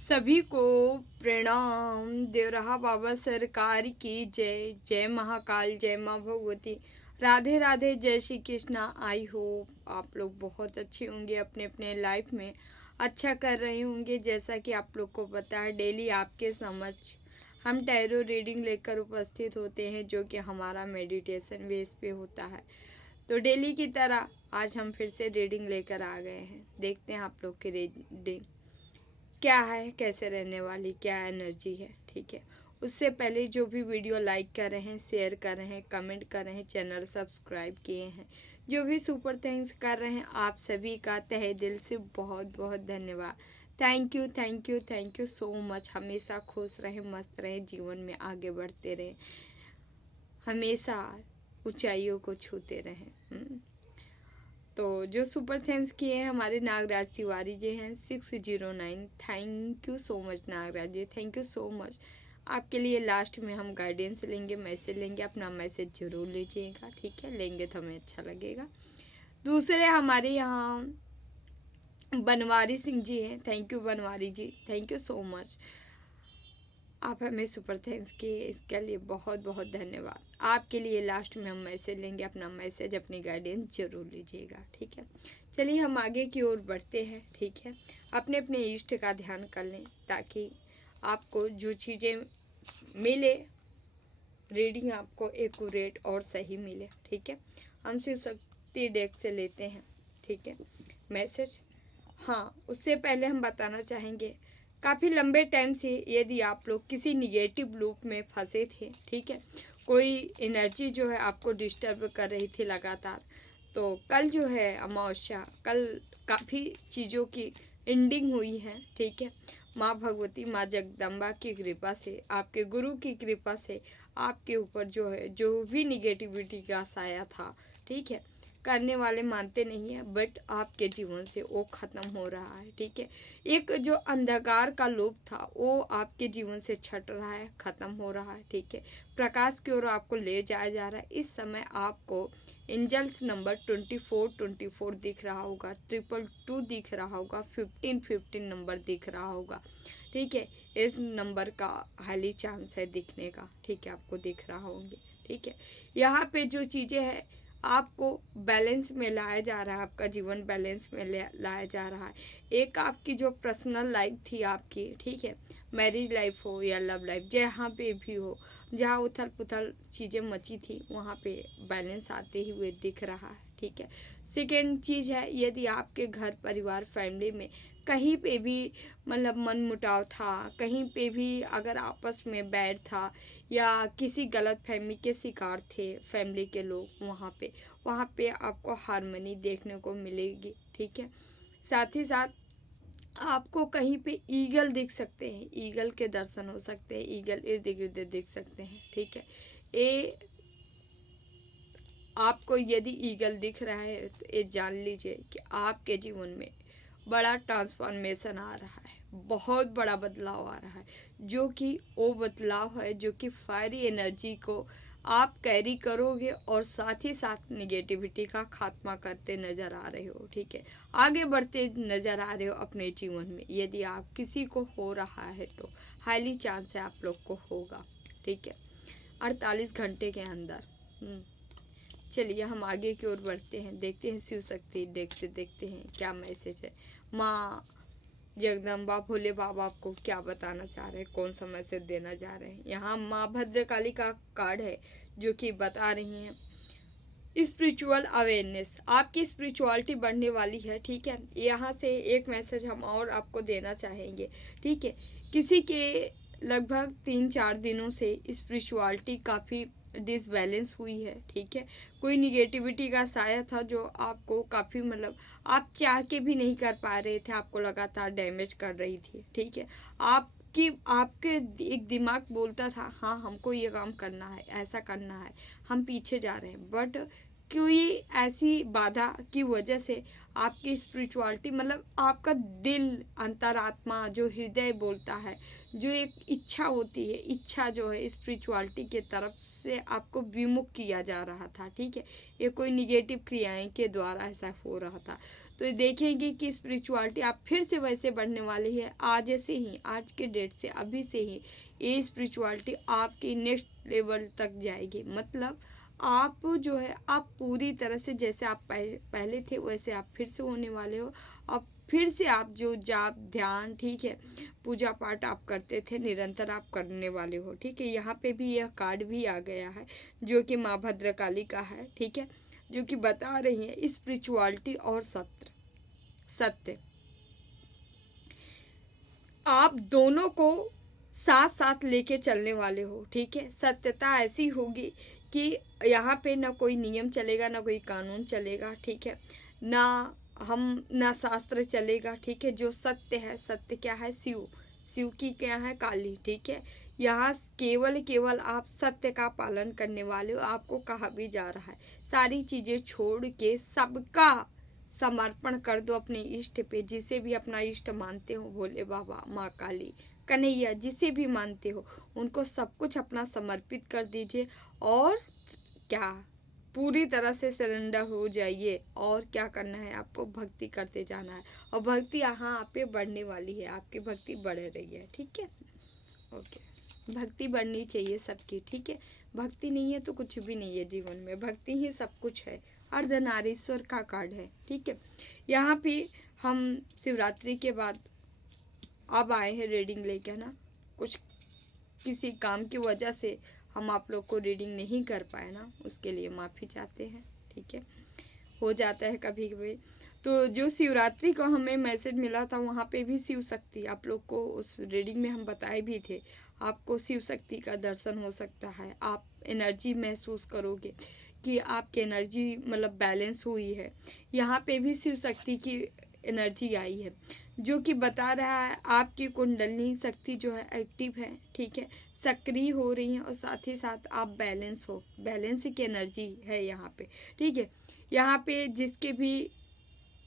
सभी को प्रणाम। देवराहा बाबा सरकार की जय। जय महाकाल, जय माँ भगवती, राधे राधे, जय श्री कृष्णा। आई होप आप लोग बहुत अच्छे होंगे, अपने अपने लाइफ में अच्छा कर रहे होंगे। जैसा कि आप लोग को पता है, डेली आपके समक्ष हम टैरो रीडिंग लेकर उपस्थित होते हैं, जो कि हमारा मेडिटेशन बेस पे होता है। तो डेली की तरह आज हम फिर से रीडिंग लेकर आ गए हैं। देखते हैं आप लोग की रीडिंग क्या है, कैसे रहने वाली, क्या एनर्जी है। ठीक है, उससे पहले जो भी वीडियो लाइक कर रहे हैं, शेयर कर रहे हैं, कमेंट कर रहे हैं, चैनल सब्सक्राइब किए हैं, जो भी सुपर थैंक्स कर रहे हैं, आप सभी का तहे दिल से बहुत बहुत धन्यवाद। Thank you, thank you, thank you so much. हमेशा खुश रहें, मस्त रहें, जीवन में आगे बढ़ते रहें, हमेशा ऊंचाइयों को छूते रहें। तो जो सुपर थैंक्स किए हैं हमारे नागराज तिवारी जी हैं 609। Thank you so much Nagraj ji, thank you so much. आपके लिए लास्ट में हम गाइडेंस लेंगे, मैसेज लेंगे, अपना मैसेज जरूर लीजिएगा। ठीक है, लेंगे तो हमें अच्छा लगेगा। दूसरे हमारे यहाँ बनवारी सिंह जी हैं। Thank you Banwari ji, thank you so much. आप हमें सुपर थैंक्स किए, इसके लिए बहुत बहुत धन्यवाद। आपके लिए लास्ट में हम मैसेज लेंगे, अपना मैसेज, अपनी गाइडेंस जरूर लीजिएगा। ठीक है, चलिए हम आगे की ओर बढ़ते हैं। ठीक है, अपने अपने इष्ट का ध्यान कर लें, ताकि आपको जो चीज़ें मिले, रीडिंग आपको एक्यूरेट और सही मिले। ठीक है, हम शिव शक्ति डेक से लेते हैं। ठीक है, मैसेज। हाँ, उससे पहले हम बताना चाहेंगे, काफ़ी लंबे टाइम से यदि आप लोग किसी निगेटिव लूप में फंसे थे, ठीक है, कोई एनर्जी जो है आपको डिस्टर्ब कर रही थी लगातार, तो कल जो है अमावस्या, कल काफ़ी चीज़ों की एंडिंग हुई है। ठीक है, माँ भगवती, माँ जगदम्बा की कृपा से, आपके गुरु की कृपा से आपके ऊपर जो है, जो भी निगेटिविटी का साया था, ठीक है, करने वाले मानते नहीं हैं, बट आपके जीवन से वो ख़त्म हो रहा है। ठीक है, एक जो अंधकार का लोभ था वो आपके जीवन से छट रहा है, ख़त्म हो रहा है। ठीक है, प्रकाश की ओर आपको ले जाया जा रहा है। इस समय आपको एंजल्स नंबर 2424 दिख रहा होगा, 222 दिख रहा होगा, 1515 नंबर दिख रहा होगा। ठीक है, इस नंबर का हाईली चांस है दिखने का। ठीक है, आपको दिख रहा होंगे। ठीक है, यहाँ पे जो चीज़ें हैं आपको बैलेंस में लाया जा रहा है, आपका जीवन बैलेंस में लाया जा रहा है। एक आपकी जो पर्सनल लाइफ थी आपकी, ठीक है, मैरिज लाइफ हो या लव लाइफ, जहाँ पे भी हो, जहाँ उथल पुथल चीज़ें मची थी, वहाँ पे बैलेंस आते हुए दिख रहा है। ठीक है, सेकेंड चीज़ है, यदि आपके घर परिवार फैमिली में कहीं पे भी मतलब मनमुटाव था, कहीं पे भी अगर आपस में बैर था, या किसी गलत फहमी के शिकार थे फैमिली के लोग, वहाँ पे आपको हारमोनी देखने को मिलेगी। ठीक है, साथ ही साथ आपको कहीं पे ईगल दिख सकते हैं, ईगल के दर्शन हो सकते हैं, ईगल इर्द गिर्द दिख सकते हैं। ठीक है, ये आपको यदि ईगल दिख रहा है तो ये जान लीजिए कि आपके जीवन में बड़ा ट्रांसफॉर्मेशन आ रहा है, बहुत बड़ा बदलाव आ रहा है, जो कि वो बदलाव है जो कि फायरी एनर्जी को आप कैरी करोगे और साथ ही साथ निगेटिविटी का खात्मा करते नज़र आ रहे हो। ठीक है, आगे बढ़ते नज़र आ रहे हो अपने जीवन में। यदि आप किसी को हो रहा है तो हाईली चांस है आप लोग को होगा। ठीक है, 48 घंटे के अंदर। चलिए हम आगे की ओर बढ़ते हैं, देखते हैं शिव शक्ति डेक से, देखते हैं क्या मैसेज है। माँ जगदम्बा भोले बाबा आपको क्या बताना चाह रहे हैं, कौन सा मैसेज देना चाह रहे हैं। यहाँ माँ भद्रकाली का कार्ड है जो कि बता रही हैं स्पिरिचुअल अवेयरनेस, आपकी स्पिरिचुअलिटी बढ़ने वाली है। ठीक है, यहाँ से एक मैसेज हम और आपको देना चाहेंगे। ठीक है, किसी के लगभग 3-4 दिनों से स्पिरिचुअलिटी काफ़ी डिसबैलेंस हुई है। ठीक है, कोई निगेटिविटी का साया था जो आपको काफ़ी मतलब आप चाह के भी नहीं कर पा रहे थे, आपको लगातार डैमेज कर रही थी। ठीक है, आपकी आपके एक दिमाग बोलता था हाँ हमको ये काम करना है, ऐसा करना है, हम पीछे जा रहे हैं, बट कोई ऐसी बाधा की वजह से आपकी स्पिरिचुअलिटी मतलब आपका दिल, अंतरात्मा, जो हृदय बोलता है, जो एक इच्छा होती है, इच्छा जो है स्पिरिचुअलिटी के तरफ से आपको विमुख किया जा रहा था। ठीक है, ये कोई निगेटिव क्रियाएं के द्वारा ऐसा हो रहा था। तो देखेंगे कि स्पिरिचुअलिटी आप फिर से वैसे बढ़ने वाली है। आज से ही, आज के डेट से, अभी से ही ये स्पिरिचुअलिटी आपकी नेक्स्ट लेवल तक जाएगी। मतलब आप जो है, आप पूरी तरह से जैसे आप पहले थे वैसे आप फिर से होने वाले हो। अब फिर से आप जो जाप ध्यान, ठीक है, पूजा पाठ आप करते थे निरंतर आप करने वाले हो। ठीक है, यहाँ पे भी यह कार्ड भी आ गया है जो कि माँ भद्रकाली का है। ठीक है, जो कि बता रही है स्पिरिचुअलिटी और सत्य आप दोनों को साथ साथ लेके चलने वाले हो। ठीक है, सत्यता ऐसी होगी कि यहाँ पे ना कोई नियम चलेगा, ना कोई कानून चलेगा। ठीक है, ना शास्त्र चलेगा। ठीक है, जो सत्य है, सत्य क्या है? शिव की क्या है? काली। ठीक है, यहाँ केवल आप सत्य का पालन करने वाले हो। आपको कहा भी जा रहा है सारी चीज़ें छोड़ के सबका समर्पण कर दो अपने इष्ट पे। जिसे भी अपना इष्ट मानते हो, भोले बाबा, माँ काली, कन्हैया, जिसे भी मानते हो उनको सब कुछ अपना समर्पित कर दीजिए और क्या पूरी तरह से सरेंडर हो जाइए। और क्या करना है आपको? भक्ति करते जाना है और भक्ति यहाँ आप पे बढ़ने वाली है। आपकी भक्ति बढ़ रही है। ठीक है, ओके, भक्ति बढ़नी चाहिए सबकी। ठीक है, भक्ति नहीं है तो कुछ भी नहीं है जीवन में, भक्ति ही सब कुछ है। अर्धनारीश्वर का कार्ड है। ठीक है, यहाँ पे हम शिवरात्रि के बाद अब आए हैं रीडिंग लेके ना। कुछ किसी काम की वजह से हम आप लोग को रीडिंग नहीं कर पाए ना, उसके लिए माफ़ी चाहते हैं। ठीक है, हो जाता है कभी कभी। तो जो शिवरात्रि को हमें मैसेज मिला था वहाँ पे भी शिव शक्ति आप लोग को उस रीडिंग में हम बताए भी थे। आपको शिव शक्ति का दर्शन हो सकता है। आप एनर्जी महसूस करोगे कि आपकी एनर्जी मतलब बैलेंस हुई है। यहाँ पे भी शिव शक्ति की एनर्जी आई है जो कि बता रहा है आपकी कुंडलिनी शक्ति जो है एक्टिव है। ठीक है, सक्रिय हो रही है और साथ ही साथ आप बैलेंस हो, बैलेंस की एनर्जी है यहाँ पे। ठीक है, यहाँ पे जिसके भी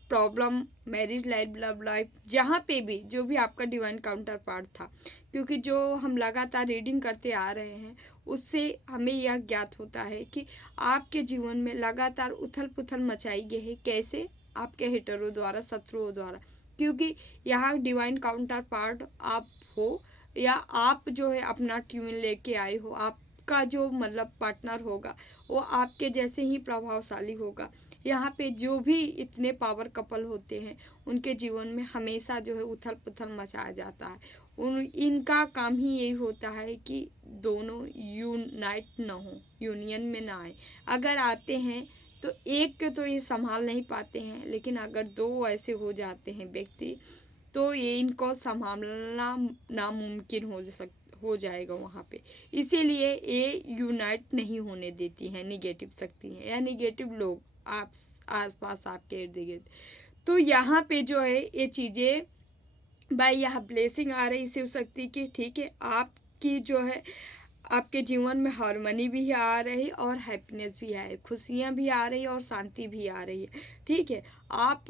problem, marriage life, love life, जहाँ पे भी जो भी आपका डिवाइन काउंटर पार्ट था, क्योंकि जो हम लगातार रीडिंग करते आ रहे हैं उससे हमें यह ज्ञात होता है कि आपके जीवन में लगातार उथल पुथल मचाई गई है। कैसे? आपके हिटरों द्वारा, शत्रुओं द्वारा। क्योंकि यहाँ डिवाइन काउंटर पार्ट आप हो या आप जो है अपना ट्यून लेके आए हो, आपका जो मतलब पार्टनर होगा वो आपके जैसे ही प्रभावशाली होगा। यहाँ पे जो भी इतने पावर कपल होते हैं उनके जीवन में हमेशा जो है उथल पुथल मचाया जाता है। इनका काम ही यही होता है कि दोनों यूनाइट ना हो, यूनियन में ना आए। अगर आते हैं तो एक के तो ये संभाल नहीं पाते हैं, लेकिन अगर दो ऐसे हो जाते हैं व्यक्ति तो ये इनको संभालना नामुमकिन हो जाएगा वहाँ पे। इसीलिए ये यूनाइट नहीं होने देती हैं निगेटिव शक्ति है या निगेटिव लोग आप आसपास आपके इर्द गिर्द। तो यहाँ पे जो है ये चीज़ें बाय यहाँ ब्लेसिंग आ रही शिव शक्ति की। ठीक है, आपकी जो है आपके जीवन में हार्मनी भी आ रही और हैप्पीनेस भी है, खुशियाँ भी आ रही और शांति भी आ रही है। ठीक है, आप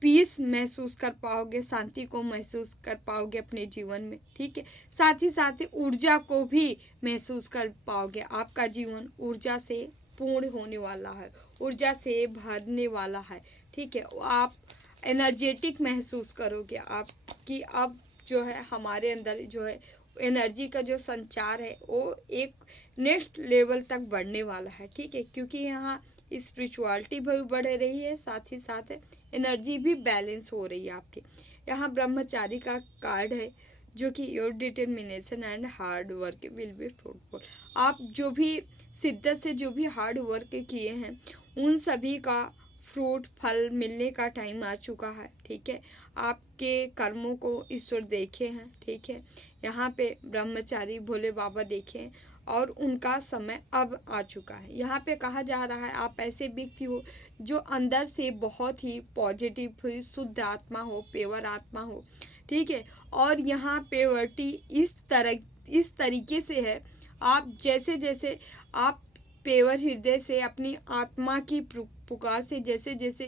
पीस महसूस कर पाओगे, शांति को महसूस कर पाओगे अपने जीवन में। ठीक है, साथ ही ऊर्जा को भी महसूस कर पाओगे। आपका जीवन ऊर्जा से पूर्ण होने वाला है, ऊर्जा से भरने वाला है। ठीक है, आप एनर्जेटिक महसूस करोगे। आपकी अब जो है हमारे अंदर जो है एनर्जी का जो संचार है वो एक नेक्स्ट लेवल तक बढ़ने वाला है। ठीक है, क्योंकि यहाँ स्पिरिचुअलिटी भी बढ़ रही है, साथ ही साथ एनर्जी भी बैलेंस हो रही है आपकी। यहाँ ब्रह्मचारी का कार्ड है जो कि your determination and hard work will be fruitful. आप जो भी शिद्दत से जो भी हार्ड वर्क किए हैं उन सभी का फ्रूट फल मिलने का टाइम आ चुका है। ठीक है, आपके कर्मों को ईश्वर देखे हैं। ठीक है, यहाँ पे ब्रह्मचारी भोले बाबा देखे और उनका समय अब आ चुका है। यहाँ पे कहा जा रहा है आप ऐसे व्यक्ति हो जो अंदर से बहुत ही पॉजिटिव हुई, शुद्ध आत्मा हो, पेवर आत्मा हो। ठीक है, और यहाँ पेवर्टी इस तरीके से है, आप जैसे जैसे आप पेवर हृदय से अपनी आत्मा की पुकार से जैसे जैसे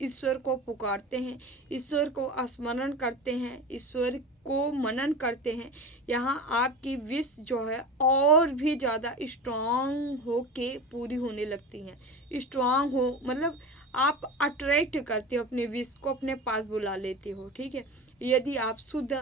ईश्वर को पुकारते हैं, ईश्वर को स्मरण करते हैं, ईश्वर को मनन करते हैं, यहाँ आपकी विश जो है और भी ज़्यादा स्ट्रांग हो के पूरी होने लगती हैं। स्ट्रांग हो मतलब आप अट्रैक्ट करते हो, अपने विश को अपने पास बुला लेते हो, ठीक है, यदि आप शुद्ध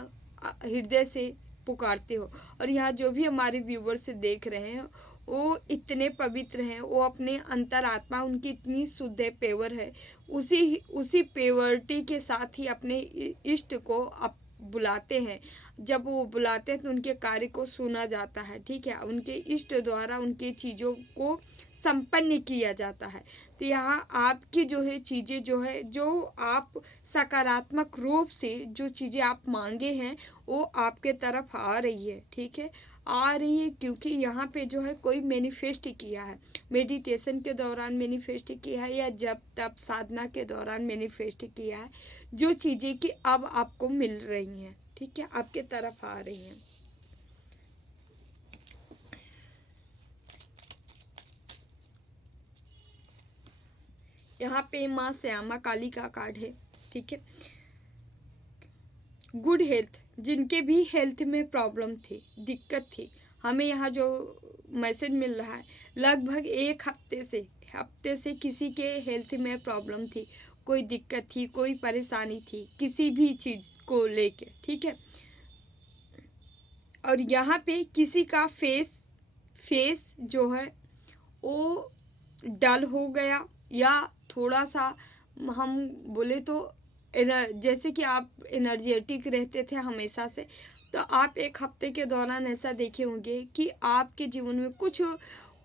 हृदय से पुकारते हो। और यहाँ जो भी हमारे व्यूवर से देख रहे हैं वो इतने पवित्र हैं, वो अपने अंतरात्मा उनकी इतनी शुद्ध है, पेवर है, उसी पेवर्टी के साथ ही अपने इष्ट को आप बुलाते हैं। जब वो बुलाते हैं तो उनके कार्य को सुना जाता है, ठीक है, उनके इष्ट द्वारा उनके चीज़ों को संपन्न किया जाता है। तो यहाँ आपकी जो है चीज़ें जो है, जो आप सकारात्मक रूप से जो चीज़ें आप मांगे हैं वो आपके तरफ आ रही है, ठीक है, आ रही है, क्योंकि यहाँ पे जो है कोई मैनिफेस्ट किया है, मेडिटेशन के दौरान मैनिफेस्ट किया है या जब तब साधना के दौरान मैनिफेस्ट किया है, जो चीज़ें कि अब आपको मिल रही हैं, ठीक है, आपके तरफ आ रही हैं। यहाँ पे माँ श्यामा काली का कार्ड है, ठीक है। गुड हेल्थ, जिनके भी हेल्थ में प्रॉब्लम थी, दिक्कत थी, हमें यहाँ जो मैसेज मिल रहा है लगभग एक हफ्ते से किसी के हेल्थ में प्रॉब्लम थी, कोई दिक्कत थी, कोई परेशानी थी किसी भी चीज़ को लेके, ठीक है। और यहाँ पे किसी का फेस जो है वो डल हो गया, या थोड़ा सा हम बोले तो जैसे कि आप एनर्जेटिक रहते थे हमेशा से, तो आप एक हफ्ते के दौरान ऐसा देखे होंगे कि आपके जीवन में कुछ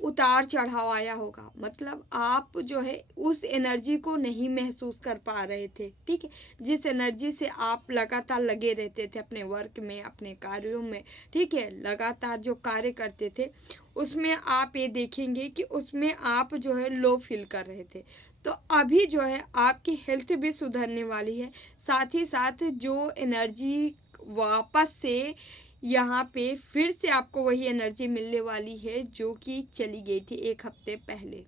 उतार चढ़ाव आया होगा, मतलब आप जो है उस एनर्जी को नहीं महसूस कर पा रहे थे, ठीक है, जिस एनर्जी से आप लगातार लगे रहते थे अपने वर्क में, अपने कार्यों में, ठीक है, लगातार जो कार्य करते थे उसमें आप ये देखेंगे कि उसमें आप जो है लो फील कर रहे थे। तो अभी जो है आपकी हेल्थ भी सुधरने वाली है, साथ ही साथ जो एनर्जी वापस से यहाँ पे फिर से आपको वही एनर्जी मिलने वाली है जो कि चली गई थी एक हफ्ते पहले।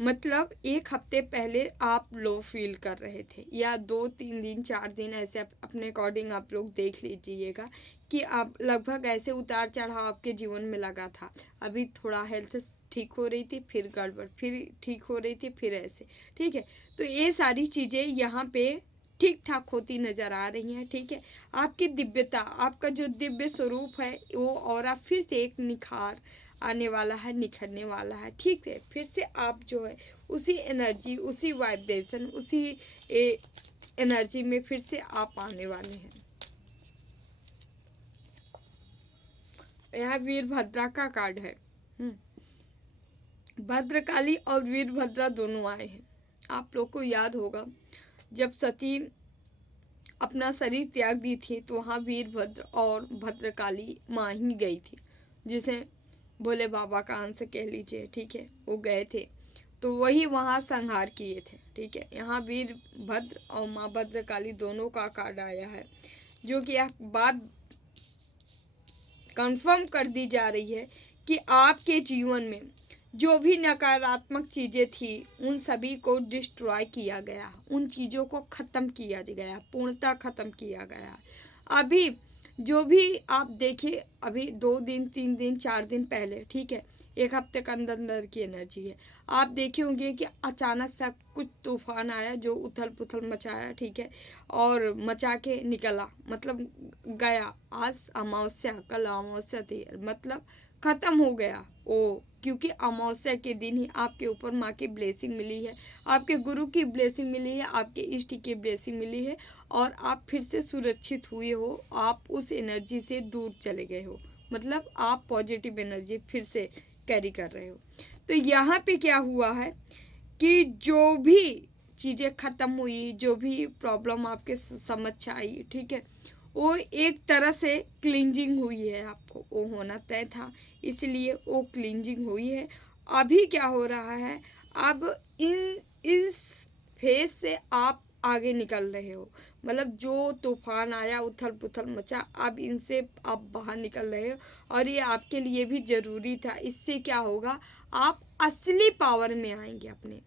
मतलब एक हफ्ते पहले आप लो फील कर रहे थे, या 2-3 दिन 4 दिन ऐसे अपने अकॉर्डिंग आप लोग देख लीजिएगा कि आप लगभग ऐसे उतार चढ़ाव आपके जीवन में लगा था। अभी थोड़ा हेल्थ ठीक हो रही थी, फिर गड़बड़, फिर ठीक हो रही थी, फिर ऐसे, ठीक है। तो ये सारी चीज़ें यहाँ पे ठीक ठाक होती नज़र आ रही हैं, ठीक है। आपकी दिव्यता, आपका जो दिव्य स्वरूप है वो और फिर से एक निखार आने वाला है, निखरने वाला है, ठीक है। फिर से आप जो है उसी एनर्जी, उसी वाइब्रेशन, उसी एनर्जी में फिर से आप आने वाले हैं। यहाँ वीरभद्रा का कार्ड है। भद्रकाली और वीरभद्रा दोनों आए हैं। आप लोग को याद होगा जब सती अपना शरीर त्याग दी थी तो वहाँ वीरभद्र और भद्रकाली माँ ही गई थी, जिसे भोले बाबा का अंश कह लीजिए, ठीक है, वो गए थे तो वही वहाँ संहार किए थे, ठीक है। यहाँ वीरभद्र और माँ भद्रकाली दोनों का कार्ड आया है, जो कि यह बात कंफर्म कर दी जा रही है कि आपके जीवन में जो भी नकारात्मक चीज़ें थी उन सभी को डिस्ट्रॉय किया गया, उन चीज़ों को ख़त्म किया गया, पूर्णतः ख़त्म किया गया। अभी जो भी आप देखिए, अभी 2 दिन 3 दिन 4 दिन पहले, ठीक है, एक हफ्ते के अंदर की एनर्जी है, आप देखे होंगे कि अचानक से कुछ तूफान आया जो उथल पुथल मचाया, ठीक है, और मचा के निकला, मतलब गया। आज अमावस्या, कल अमावस्या थी, मतलब ख़त्म हो गया वो, क्योंकि अमावस्या के दिन ही आपके ऊपर माँ की ब्लेसिंग मिली है, आपके गुरु की ब्लेसिंग मिली है, आपके इष्ट की ब्लेसिंग मिली है, और आप फिर से सुरक्षित हुए हो, आप उस एनर्जी से दूर चले गए हो, मतलब आप पॉजिटिव एनर्जी फिर से कैरी कर रहे हो। तो यहाँ पे क्या हुआ है कि जो भी चीज़ें ख़त्म हुई, जो भी प्रॉब्लम आपके समझ आई, ठीक है, वो एक तरह से क्लींजिंग हुई है, आपको वो होना तय था, इसलिए वो क्लींजिंग हुई है। अभी क्या हो रहा है, अब इस फेज से आप आगे निकल रहे हो, मतलब जो तूफान आया, उथल पुथल मचा, अब इनसे आप बाहर निकल रहे हो, और ये आपके लिए भी ज़रूरी था। इससे क्या होगा, आप असली पावर में आएंगे, अपने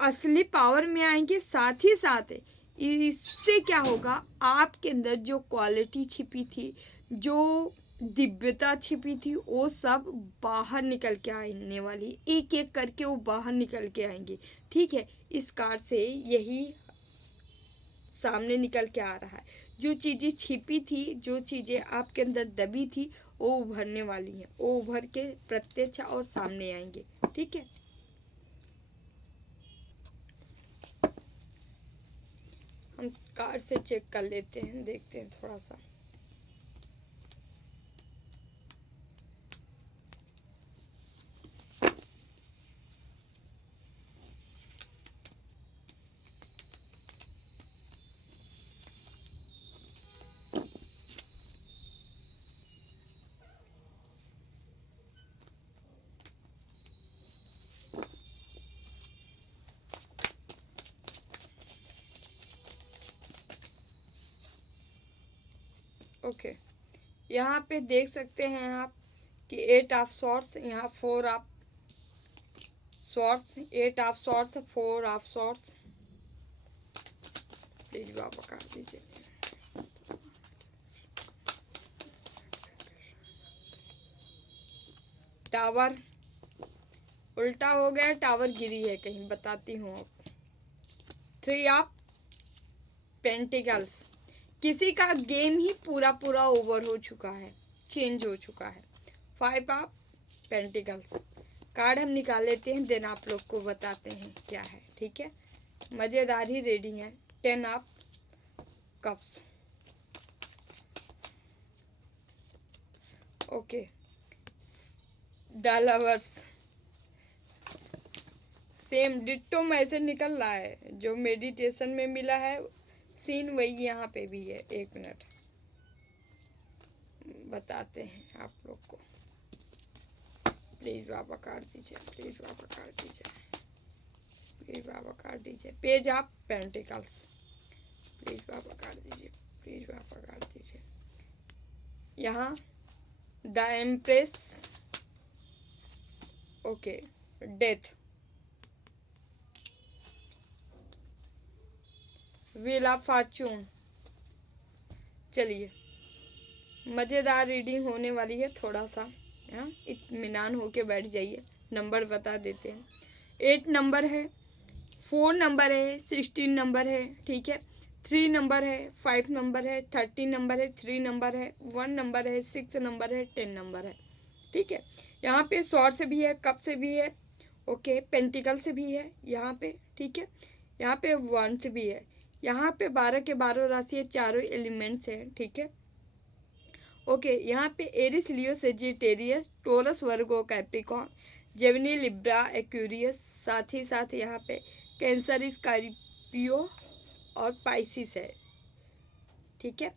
असली पावर में आएंगे। साथ ही साथ इससे क्या होगा, आपके अंदर जो क्वालिटी छिपी थी, जो दिव्यता छिपी थी वो सब बाहर निकल के आने वाली, एक एक करके वो बाहर निकल के आएंगे। ठीक है, इस कार्ड से यही सामने निकल के आ रहा है। जो चीज़ें छिपी थी, जो चीज़ें आपके अंदर दबी थी, वो उभरने वाली हैं, वो उभर के प्रत्यक्ष और सामने आएंगे। ठीक है, हम कार्ड से चेक कर लेते हैं, देखते हैं थोड़ा सा। ओके, यहाँ पे देख सकते हैं आप कि 8 ऑफ सॉर्ट्स, यहाँ 4 of sorts, 8 of sorts, 4 of sorts. Please बाबा कर दीजिए। टावर उल्टा हो गया, टावर गिरी है कहीं, बताती हूँ आप। 3 ऑफ पेंटिकल्स, किसी का गेम ही पूरा पूरा ओवर हो चुका है, चेंज हो चुका है। 5 ऑफ पेंटिकल्स कार्ड हम निकाल लेते हैं, देन आप लोग को बताते हैं क्या है। ठीक है, मज़ेदार ही रीडिंग है। 10 of cups. Okay, the lovers, same ditto message निकल रहा है, जो मेडिटेशन में मिला है सीन वही यहाँ पे भी है। 1 मिनट बताते हैं आप लोग को। प्लीज बाबा काट दीजिए, प्लीज बाबा काट दीजिए, प्लीज बाबा काट दीजिए। पेज ऑफ पेंटिकल्स, प्लीज बाबा काट दीजिए, प्लीज बाबा काट दीजिए। यहाँ the empress, okay, death, wheel of Fortune. चलिए, मज़ेदार रीडिंग होने वाली है, थोड़ा सा इत्मीनान होके बैठ जाइए। नंबर बता देते हैं। 8 नंबर है, 4 नंबर है, 16 नंबर है। ठीक है, 3 नंबर है, 5 नंबर है, 13 नंबर है, 3 नंबर है, 1 नंबर है, 6 नंबर है, 10 नंबर है। ठीक है, यहाँ पे स्वॉर्ड से भी है, कप से भी है, ओके, पेंटिकल से भी है यहाँ पे। ठीक है, यहाँ पे 1 से भी है। यहाँ पे 12 के 12 राशि है, चारों एलिमेंट्स हैं। ठीक है, ओके, यहाँ पे एरिस, लियो, सेजिटेरियस, टोरस, वर्गो, कैप्रिकॉर्न, जेमिनी, लिब्रा, एक्यूरियस, साथ ही साथ यहाँ पे कैंसर, स्कॉर्पियो और पाइसिस है। ठीक है,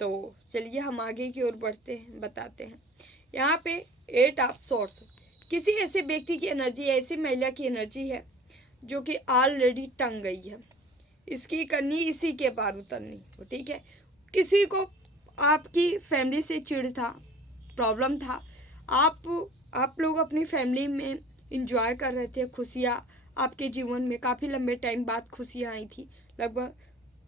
तो चलिए हम आगे की ओर बढ़ते हैं, बताते हैं। यहाँ पे 8 ऑफ सॉर्ड्स, किसी ऐसे व्यक्ति की एनर्जी, ऐसी महिला की एनर्जी है जो कि ऑलरेडी टंग गई है, इसकी करनी इसी के पार उतरनी हो। ठीक है, किसी को आपकी फैमिली से चिढ़ था, प्रॉब्लम था, आप लोग अपनी फैमिली में इंजॉय कर रहे थे, खुशियाँ आपके जीवन में काफ़ी लंबे टाइम बाद खुशियाँ आई थी, लगभग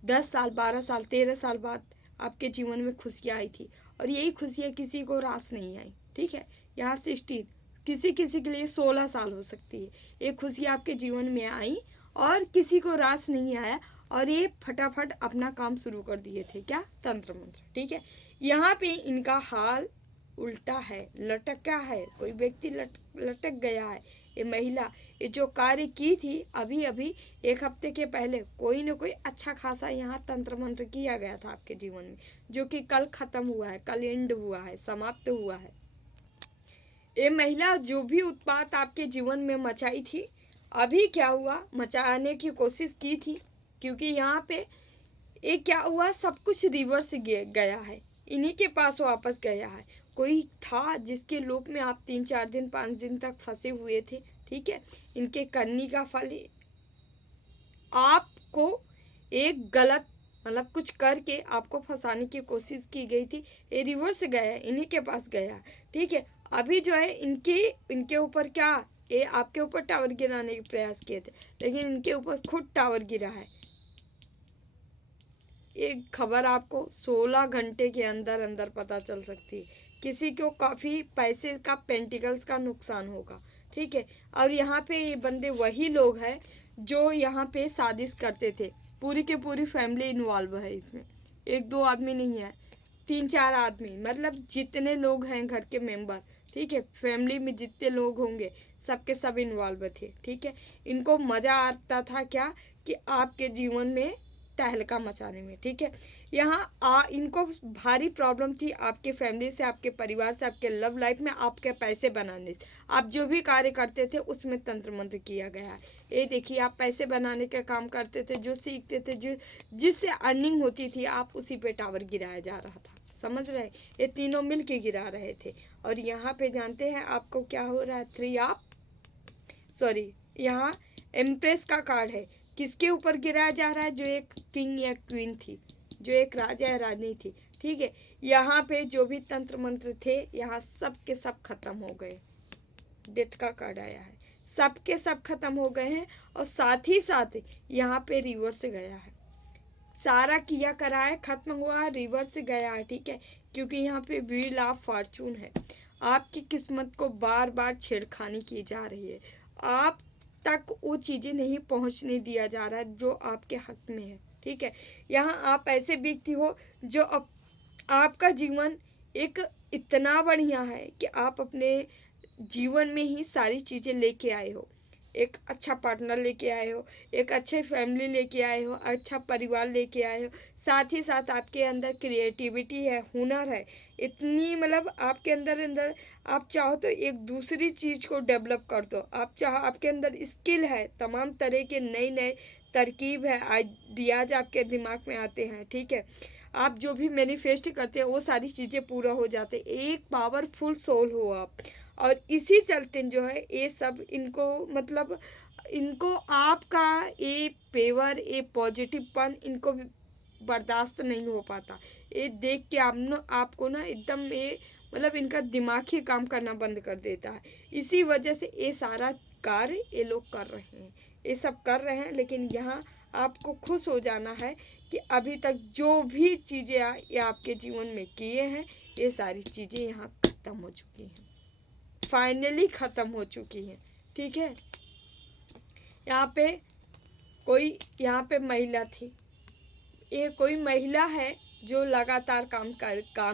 10 साल, 12 साल, 13 साल बाद आपके जीवन में खुशियाँ आई थी, और यही खुशियाँ किसी को रास नहीं आई। ठीक है, यहाँ 16, किसी किसी के लिए 16 साल हो सकती है, ये खुशी आपके जीवन में आई और किसी को रास नहीं आया, और ये फटाफट अपना काम शुरू कर दिए थे, क्या, तंत्र मंत्र। ठीक है, यहाँ पे इनका हाल उल्टा है, लटका है, कोई व्यक्ति लटक गया है। ये महिला ये जो कार्य की थी अभी अभी 1 हफ्ते के पहले, कोई ना कोई अच्छा खासा यहाँ तंत्र मंत्र किया गया था आपके जीवन में, जो कि कल खत्म हुआ है, कल एंड हुआ है, समाप्त हुआ है। ये महिला जो भी उत्पात आपके जीवन में मचाई थी, अभी क्या हुआ, मचाने की कोशिश की थी, क्योंकि यहाँ पे ये क्या हुआ, सब कुछ रिवर्स गया है, इन्हीं के पास वापस गया है। कोई था जिसके लूप में आप 3-4 दिन 5 दिन तक फंसे हुए थे। ठीक है, इनके करनी का फल आपको एक गलत मतलब कुछ करके आपको फंसाने की कोशिश की गई थी, ये रिवर्स गया, इन्हीं के पास गया। ठीक है, अभी जो है इनके ऊपर क्या, ये आपके ऊपर टावर गिराने के प्रयास किए थे, लेकिन इनके ऊपर खुद टावर गिरा है। एक खबर आपको 16 घंटे के अंदर अंदर पता चल सकती है किसी को काफ़ी पैसे का पेंटिकल्स का नुकसान होगा, ठीक है। और यहाँ पे ये बंदे वही लोग हैं जो यहाँ पे साजिश करते थे। पूरी की पूरी फैमिली इन्वॉल्व है इसमें, एक दो आदमी नहीं है, तीन चार आदमी, मतलब जितने लोग हैं घर के मेंबर, ठीक है, फैमिली में जितने लोग होंगे सबके सब इन्वॉल्व थे, ठीक है। इनको मज़ा आता था क्या कि आपके जीवन में तहलका मचाने में, ठीक है। यहाँ इनको भारी प्रॉब्लम थी आपके फैमिली से, आपके परिवार से, आपके लव लाइफ में, आपके पैसे बनाने से। आप जो भी कार्य करते थे उसमें तंत्र मंत्र किया गया है। ये देखिए, आप पैसे बनाने का काम करते थे, जो सीखते थे, जो जिससे अर्निंग होती थी, आप उसी पे टावर गिराया जा रहा था, समझ रहे हैं। ये तीनों मिल के गिरा रहे थे। और यहाँ पे जानते हैं आपको क्या हो रहा है, यहाँ एम्प्रेस का कार्ड है। किसके ऊपर गिराया जा रहा है? जो एक किंग या क्वीन थी, जो एक राजा या रानी थी, ठीक है। यहाँ पे जो भी तंत्र मंत्र थे, यहाँ सब के सब खत्म हो गए। डेथ का कार्ड आया है, सब के सब खत्म हो गए हैं। और साथ ही साथ यहाँ पे रिवर्स गया है, सारा किया करा है, खत्म हुआ, रिवर्स गया है, ठीक है। क्योंकि यहाँ पे व्हील ऑफ फॉर्चून है। आपकी किस्मत को बार बार छेड़खानी की जा रही है, आप तक वो चीज़ें नहीं पहुँचने दिया जा रहा है जो आपके हक में है, ठीक है। यहाँ आप ऐसे व्यक्ति हो जो आपका जीवन एक इतना बढ़िया है कि आप अपने जीवन में ही सारी चीज़ें लेके आए हो। एक अच्छा पार्टनर लेके आए हो, एक अच्छे फैमिली लेके आए हो, अच्छा परिवार लेके आए हो। साथ ही साथ आपके अंदर क्रिएटिविटी है, हुनर है, इतनी मतलब आपके अंदर आप चाहो तो एक दूसरी चीज़ को डेवलप कर दो। आप चाहो, आपके अंदर स्किल है, तमाम तरह के नए नए तरकीब है, आइडियाज आपके दिमाग में आते हैं, ठीक है। आप जो भी मैनिफेस्ट करते हैं वो सारी चीज़ें पूरा हो जाते, एक पावरफुल सोल हो आप। और इसी चलते जो है ये सब इनको, मतलब इनको आपका ये पेवर, ये पॉजिटिवपन इनको बर्दाश्त नहीं हो पाता। ये देख के आपको ना एकदम ये, मतलब इनका दिमाग ही काम करना बंद कर देता है। इसी वजह से ये सारा कार्य ये लोग कर रहे हैं, ये सब कर रहे हैं। लेकिन यहाँ आपको खुश हो जाना है कि अभी तक जो भी चीज़ें ये आपके जीवन में किए हैं, ये सारी चीज़ें यहाँ ख़त्म हो चुकी हैं, फाइनली ख़त्म हो चुकी हैं, ठीक है। यहाँ पे महिला थी, ये कोई महिला है जो लगातार काम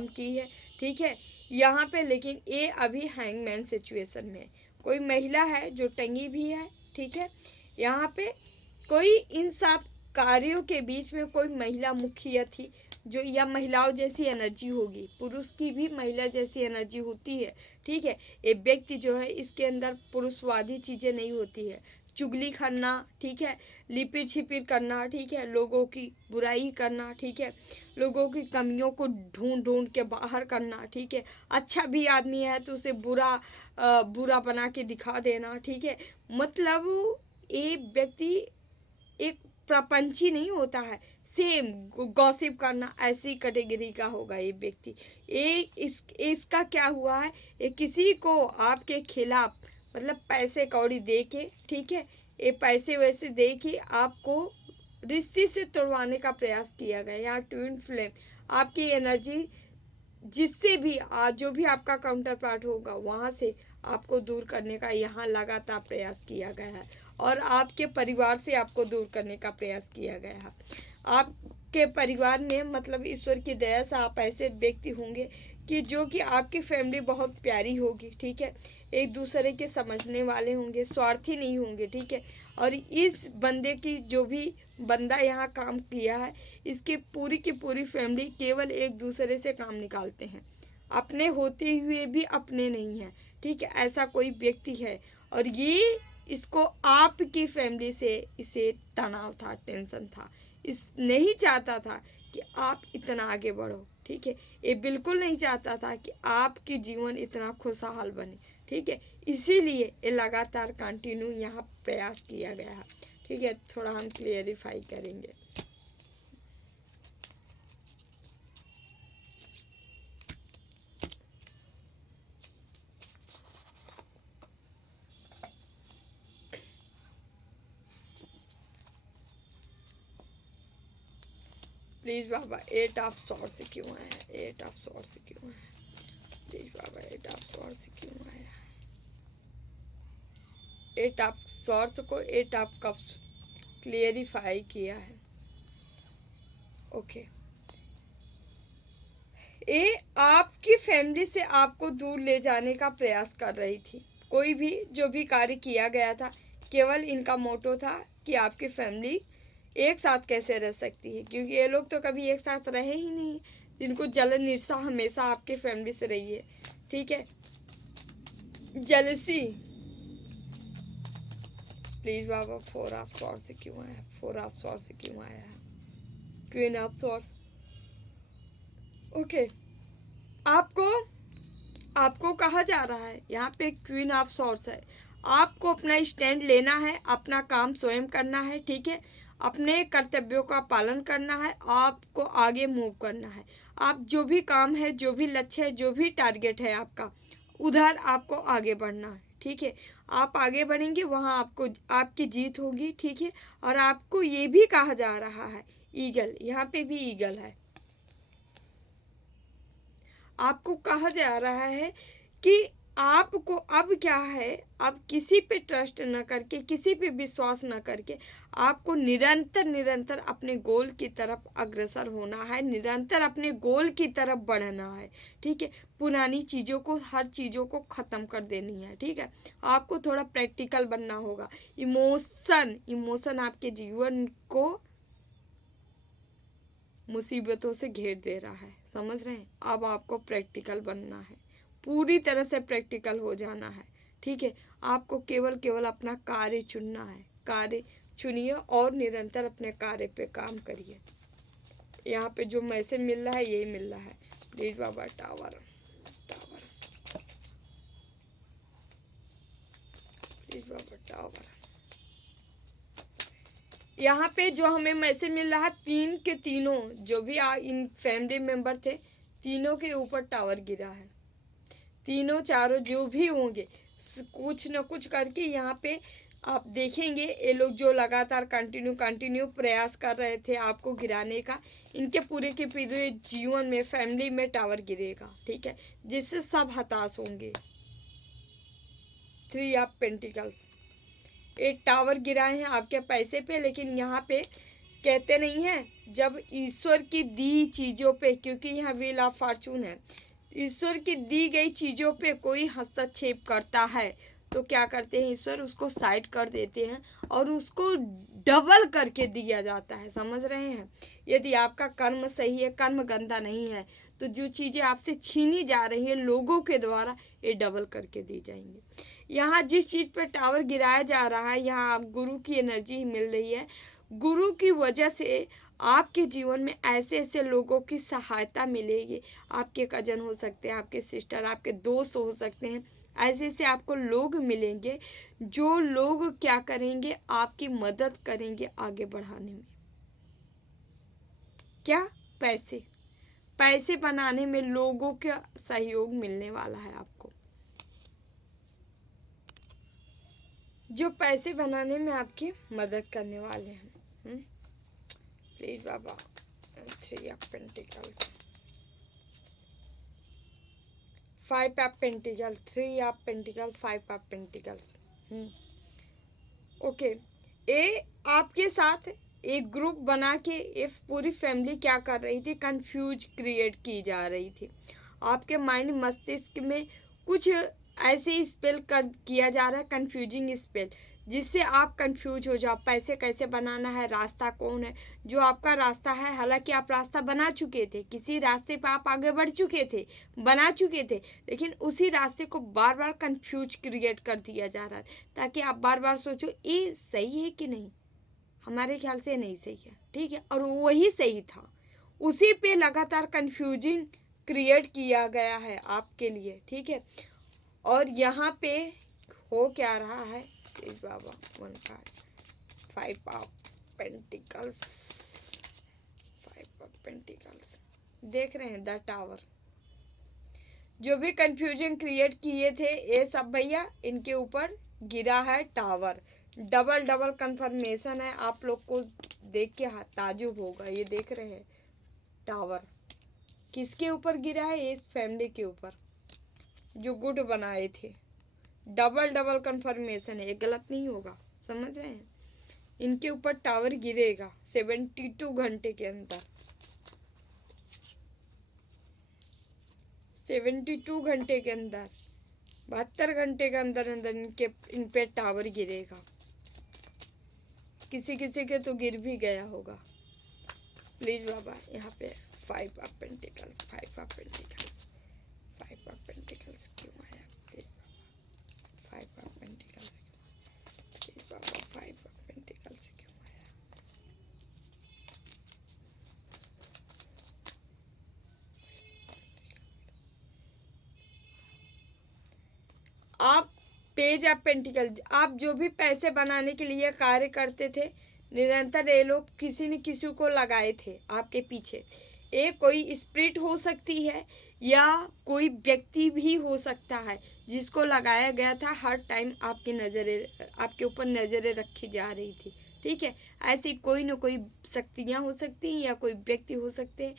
की है, ठीक है। यहाँ पे लेकिन ये अभी हैंगमैन सिचुएशन में है। कोई महिला है जो टंगी भी है, ठीक है। यहाँ पे कोई इन सब कार्यों के बीच में कोई महिला मुखिया थी, जो या महिलाओं जैसी एनर्जी होगी, पुरुष की भी महिला जैसी एनर्जी होती है, ठीक है। ये व्यक्ति जो है इसके अंदर पुरुषवादी चीज़ें नहीं होती है, चुगली करना, ठीक है, लिपिर छिपिर करना, ठीक है, लोगों की बुराई करना, ठीक है, लोगों की कमियों को ढूंढ ढूंढ के बाहर करना, ठीक है। अच्छा भी आदमी है तो उसे बुरा बना के दिखा देना, ठीक है। मतलब ये व्यक्ति एक प्रपंची नहीं होता है, सेम गॉसिप करना, ऐसी कैटेगरी का होगा ये व्यक्ति। इसका क्या हुआ है, ये किसी को आपके खिलाफ, मतलब पैसे कौड़ी दे के, ठीक है, ये पैसे वैसे दे के आपको रिश्ते से तोड़वाने का प्रयास किया गया। यहाँ ट्विन फ्लेम, आपकी एनर्जी जिससे भी जो भी आपका काउंटर पार्ट होगा वहाँ से आपको दूर करने का यहाँ लगातार प्रयास किया गया है। और आपके परिवार से आपको दूर करने का प्रयास किया गया है। आपके परिवार में, मतलब ईश्वर की दया से आप ऐसे व्यक्ति होंगे कि जो कि आपकी फैमिली बहुत प्यारी होगी, ठीक है, एक दूसरे के समझने वाले होंगे, स्वार्थी नहीं होंगे, ठीक है। और इस बंदे की, जो भी बंदा यहाँ काम किया है, इसकी पूरी की पूरी फैमिली केवल एक दूसरे से काम निकालते हैं, अपने होते हुए भी अपने नहीं हैं, ठीक है। ऐसा कोई व्यक्ति है और ये इसको आपकी फैमिली से इसे तनाव था, टेंशन था, इस नहीं चाहता था कि आप इतना आगे बढ़ो, ठीक है। ये बिल्कुल नहीं चाहता था कि आपके जीवन इतना खुशहाल बने, ठीक है। इसीलिए ये लगातार कंटिन्यू यहाँ प्रयास किया गया है, ठीक है। थोड़ा हम क्लियरिफाई करेंगे। प्लीज़ बाबा, 8 ऑफ सॉर्ड्स क्यों है, 8 ऑफ सॉर्ड्स क्यों है? प्लीज बाबा 8 ऑफ सॉर्ड्स क्यों आया? 8 ऑफ सॉर्ड्स को 8 ऑफ कप्स क्लियरिफाई किया है। ओके, ये आपकी फैमिली से आपको दूर ले जाने का प्रयास कर रही थी। कोई भी जो भी कार्य किया गया था, केवल इनका मोटो था कि आपकी फैमिली एक साथ कैसे रह सकती है, क्योंकि ये लोग तो कभी एक साथ रहे ही नहीं। जिनको जलन ईर्ष्या हमेशा आपकी फैमिली से रही है, ठीक है। Jealousy, please Baba 4 of swords से क्यों आया? 4 ऑफ सॉर्ड्स से क्यों आया है? Queen of swords. ओके, आपको कहा जा रहा है यहाँ पे क्वीन ऑफ सॉर्ड्स है, आपको अपना स्टैंड लेना है, अपना काम स्वयं करना है, ठीक है। अपने कर्तव्यों का पालन करना है, आपको आगे मूव करना है। आप जो भी काम है, जो भी लक्ष्य है, जो भी टारगेट है आपका, उधर आपको आगे बढ़ना है, ठीक है। आप आगे बढ़ेंगे, वहाँ आपको आपकी जीत होगी, ठीक है। और आपको ये भी कहा जा रहा है ईगल, यहाँ पे भी ईगल है। आपको कहा जा रहा है कि आपको अब क्या है, अब किसी पे ट्रस्ट न करके, किसी पे विश्वास न करके, आपको निरंतर अपने गोल की तरफ अग्रसर होना है, निरंतर अपने गोल की तरफ बढ़ना है, ठीक है। पुरानी चीज़ों को, हर चीज़ों को ख़त्म कर देनी है, ठीक है। आपको थोड़ा प्रैक्टिकल बनना होगा। इमोशन आपके जीवन को मुसीबतों से घेर दे रहा है, समझ रहे हैं। अब आपको प्रैक्टिकल बनना है, पूरी तरह से प्रैक्टिकल हो जाना है, ठीक है। आपको केवल अपना कार्य चुनना है, कार्य चुनिए और निरंतर अपने कार्य पे काम करिए। यहाँ पे जो मैसेज मिल रहा है यही मिल रहा है। Please Baba tower, please Baba tower. यहाँ पे जो हमें मैसेज मिल रहा है, 3 के तीनों जो भी इन फैमिली मेंबर थे, तीनों के ऊपर टावर गिरा है। तीनों चारों जो भी होंगे, कुछ न कुछ करके यहाँ पे आप देखेंगे, ये लोग जो लगातार कंटिन्यू प्रयास कर रहे थे आपको गिराने का, इनके पूरे के पूरे जीवन में, फैमिली में टावर गिरेगा, ठीक है, जिससे सब हताश होंगे। 3 ऑफ पेंटिकल्स, एक टावर गिराए हैं आपके पैसे पे, लेकिन यहाँ पे कहते नहीं हैं, जब ईश्वर की दी चीज़ों पे, क्योंकि यहाँ व्हील ऑफ फॉर्चून है, ईश्वर की दी गई चीज़ों पे कोई हस्तक्षेप करता है तो क्या करते हैं, ईश्वर उसको साइड कर देते हैं और उसको डबल करके दिया जाता है, समझ रहे हैं। यदि आपका कर्म सही है, कर्म गंदा नहीं है, तो जो चीज़ें आपसे छीनी जा रही है लोगों के द्वारा, ये डबल करके दी जाएंगी। यहाँ जिस चीज़ पर टावर गिराया जा रहा है, यहाँ आप गुरु की एनर्जी मिल रही है। गुरु की वजह से आपके जीवन में ऐसे ऐसे लोगों की सहायता मिलेगी। आपके कजन हो सकते हैं, आपके सिस्टर, आपके दोस्त हो सकते हैं, ऐसे ऐसे आपको लोग मिलेंगे जो लोग क्या करेंगे, आपकी मदद करेंगे आगे बढ़ाने में। क्या? पैसे बनाने में लोगों का सहयोग मिलने वाला है आपको, जो पैसे बनाने में आपकी मदद करने वाले हैं। Please Baba 3 of pentacles, 5 of pentacle, 3 of pentacle, 5 of pentacles. Okay, ये आपके साथ एक ग्रुप बना के ये पूरी फैमिली क्या कर रही थी, कंफ्यूज क्रिएट की जा रही थी। आपके माइंड मस्तिष्क में कुछ ऐसे स्पेल कर किया जा रहा है, कंफ्यूजिंग स्पेल, जिससे आप कंफ्यूज हो जाओ, पैसे कैसे बनाना है, रास्ता कौन है। जो आपका रास्ता है, हालांकि आप रास्ता बना चुके थे, किसी रास्ते पर आप आगे बढ़ चुके थे, बना चुके थे, लेकिन उसी रास्ते को बार बार कंफ्यूज क्रिएट कर दिया जा रहा है, ताकि आप बार बार सोचो ये सही है कि नहीं, हमारे ख्याल से नहीं सही है, ठीक है, और वही सही था। उसी पे लगातार कंफ्यूजिंग क्रिएट किया गया है आपके लिए, ठीक है। और यहाँ पे हो क्या रहा है, इस बाबा 1 card, 5 of pentacles, 5 of pentacles, देख रहे हैं द टावर। जो भी कंफ्यूजन क्रिएट किए थे ये सब भैया, इनके ऊपर गिरा है टावर। डबल कंफर्मेशन है, आप लोग को देख के ताजुब होगा। ये देख रहे हैं टावर किसके ऊपर गिरा है, इस फैमिली के ऊपर। जो गुड बनाए थे। डबल डबल कंफर्मेशन है, ये गलत नहीं होगा, समझ रहे हैं। इनके ऊपर टावर गिरेगा 72 घंटे के अंदर, 72 घंटे के अंदर, 72 घंटे के अंदर अंदर इन पे टावर गिरेगा। किसी किसी के तो गिर भी गया होगा। प्लीज बाबा यहाँ पे 5 of pentacles, 5 of pentacles, 5 of pentacles क्यों आया? Please Baba 5 of pentacles, please Baba 5 of pentacles क्यों आया? आप पेज ऑफ पेंटिकल, आप जो भी पैसे बनाने के लिए कार्य करते थे, निरंतर ये लोग किसी न किसी को लगाए थे आपके पीछे। ये कोई स्पिरिट हो सकती है या कोई व्यक्ति भी हो सकता है जिसको लगाया गया था। हर टाइम आपकी नज़रें, आपके ऊपर नज़रें रखी जा रही थी, ठीक है। ऐसी कोई न कोई शक्तियाँ हो सकती हैं या कोई व्यक्ति हो सकते हैं,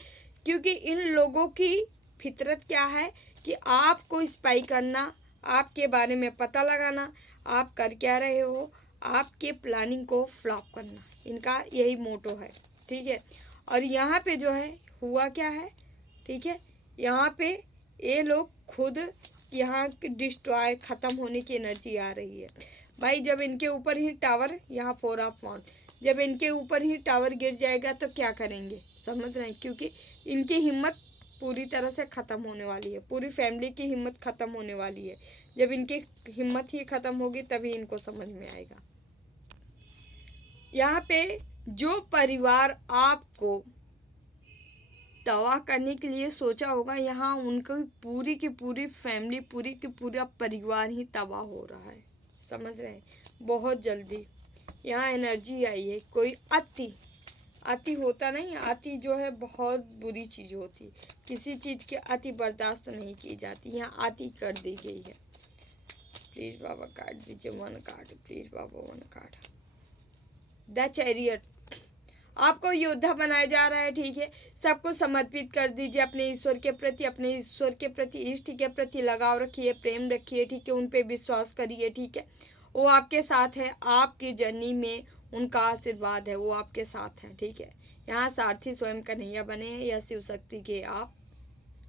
क्योंकि इन लोगों की फितरत क्या है कि आपको स्पाई करना, आपके बारे में पता लगाना, आप कर क्या रहे हो, आपके प्लानिंग को फ्लॉप करना, इनका यही मोटो है, ठीक है। और यहाँ पे जो है हुआ क्या है, ठीक है, यहाँ पे ये लोग खुद यहाँ डिस्ट्रॉय, ख़त्म होने की एनर्जी आ रही है भाई। जब इनके ऊपर ही टावर, यहाँ 4 ऑफ वांड, जब इनके ऊपर ही टावर गिर जाएगा तो क्या करेंगे, समझ रहे हैं। क्योंकि इनकी हिम्मत पूरी तरह से ख़त्म होने वाली है, पूरी फैमिली की हिम्मत ख़त्म होने वाली है। जब इनकी हिम्मत ही ख़त्म होगी तभी इनको समझ में आएगा। यहाँ पे जो परिवार आपको तबाह करने के लिए सोचा होगा, यहाँ उनकी पूरी की पूरी फैमिली, पूरी की पूरा परिवार ही तबाह हो रहा है, समझ रहे हैं। बहुत जल्दी यहाँ एनर्जी आई है। कोई अति होता नहीं, अति जो है बहुत बुरी चीज़ होती, किसी चीज़ की अति बर्दाश्त नहीं की जाती, यहाँ अति कर दी गई है। प्लीज़ बाबा काट दीजिए 1 card, please Baba 1 card. The chariot, आपको योद्धा बनाया जा रहा है, ठीक है। सबको समर्पित कर दीजिए अपने ईश्वर के प्रति, अपने ईश्वर के प्रति, इष्ट के प्रति लगाव रखिए, प्रेम रखिए, ठीक है। उन पे विश्वास करिए, ठीक है। वो आपके साथ है, आपकी जर्नी में उनका आशीर्वाद है, वो आपके साथ है, ठीक है। यहाँ सारथी स्वयं कन्हैया बने हैं या शिव शक्ति के आप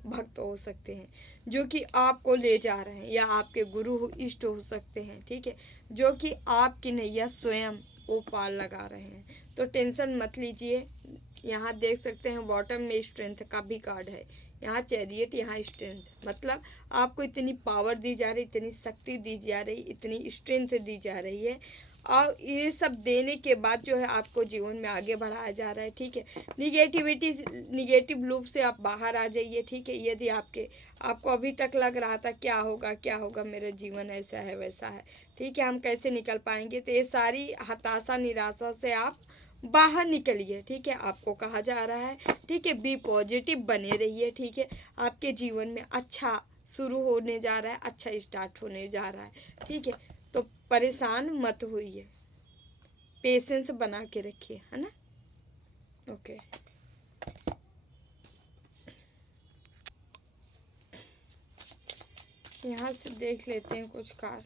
भक्त हो सकते हैं, जो कि आपको ले जा रहे हैं, या आपके गुरु इष्ट हो सकते हैं, ठीक है, जो कि आपकी नैया स्वयं वो पार लगा रहे हैं। तो टेंशन मत लीजिए। यहाँ देख सकते हैं बॉटम में स्ट्रेंथ का भी कार्ड है, यहाँ चैरियट, यहाँ स्ट्रेंथ, मतलब आपको इतनी पावर दी जा रही, इतनी शक्ति दी जा रही, इतनी स्ट्रेंथ दी जा रही है। और ये सब देने के बाद जो है आपको जीवन में आगे बढ़ाया जा रहा है, ठीक है। निगेटिव लूप से आप बाहर आ जाइए, ठीक है। यदि आपको अभी तक लग रहा था क्या होगा, मेरा जीवन ऐसा है वैसा है, ठीक है, हम कैसे निकल पाएंगे, तो ये सारी हताशा, निराशा से आप बाहर निकलिए, ठीक है। आपको कहा जा रहा है, ठीक है, बी पॉजिटिव बने रहिए, ठीक है। आपके जीवन में अच्छा शुरू होने जा रहा है, अच्छा स्टार्ट होने जा रहा है, ठीक है। तो परेशान मत होइए, पेशेंस बना के रखिए, है ना। ओके, यहाँ से देख लेते हैं कुछ कार्ड।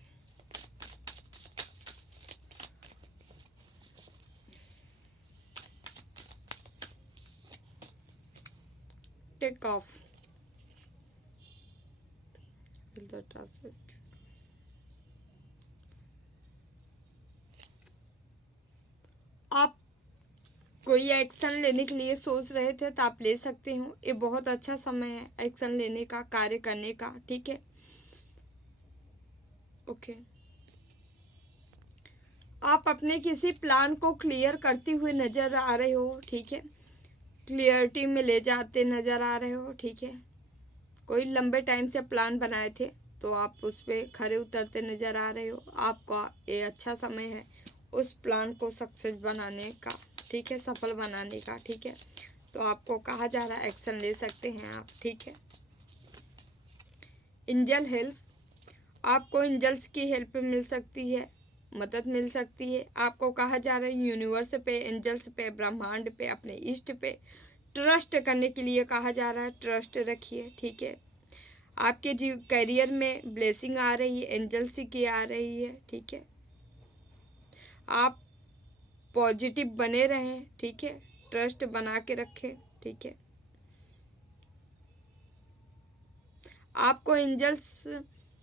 टेक ऑफ, आप कोई एक्शन लेने के लिए सोच रहे थे तो आप ले सकते हो। ये बहुत अच्छा समय है एक्शन लेने का, कार्य करने का, ठीक है। ओके, आप अपने किसी प्लान को क्लियर करते हुए नज़र आ रहे हो, ठीक है। क्लियरिटी में ले जाते नज़र आ रहे हो, ठीक है। कोई लंबे टाइम से प्लान बनाए थे तो आप उस पर खरे उतरते नज़र आ रहे हो। आपका ये अच्छा समय है उस प्लान को सक्सेस बनाने का, ठीक है, सफल बनाने का, ठीक है। तो आपको कहा जा रहा है एक्शन ले सकते हैं आप, ठीक है। एंजल हेल्प, आपको एंजल्स की हेल्प मिल सकती है, मदद मिल सकती है। आपको कहा जा रहा है यूनिवर्स पे, एंजल्स पे, ब्रह्मांड पे, अपने इष्ट पे ट्रस्ट करने के लिए कहा जा रहा है। ट्रस्ट रखिए, ठीक है। आपके करियर में ब्लेसिंग आ रही है, एंजल्स की आ रही है, ठीक है। आप पॉजिटिव बने रहें, ठीक है, ट्रस्ट बना के रखें, ठीक है। आपको एंजल्स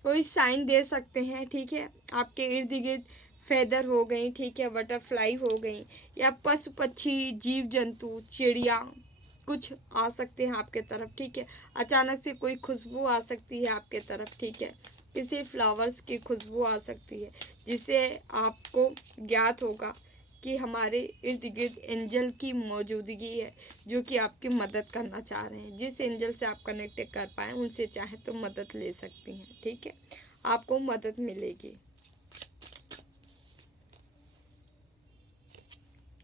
कोई साइन दे सकते हैं, ठीक है। आपके इर्द गिर्द फेदर हो गई, ठीक है, बटरफ्लाई हो गई, या पशु पक्षी, जीव जंतु, चिड़िया कुछ आ सकते हैं आपके तरफ, ठीक है। अचानक से कोई खुशबू आ सकती है आपके तरफ, ठीक है। किसी फ्लावर्स की खुशबू आ सकती है, जिससे आपको ज्ञात होगा कि हमारे इर्द गिर्द एंजल की मौजूदगी है, जो कि आपकी मदद करना चाह रहे हैं। जिस एंजल से आप कनेक्ट कर पाएँ उनसे चाहे तो मदद ले सकती हैं, ठीक है। आपको मदद मिलेगी।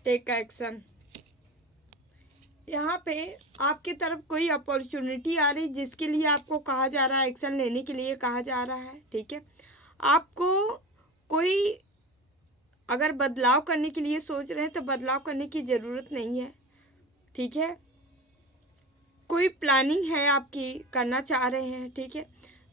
Take action. यहाँ पे आपकी तरफ कोई अपॉर्चुनिटी आ रही जिसके लिए आपको कहा जा रहा है, एक्शन लेने के लिए कहा जा रहा है, ठीक है। आपको कोई अगर बदलाव करने के लिए सोच रहे हैं तो बदलाव करने की ज़रूरत नहीं है, ठीक है। कोई प्लानिंग है आपकी, करना चाह रहे हैं, ठीक है,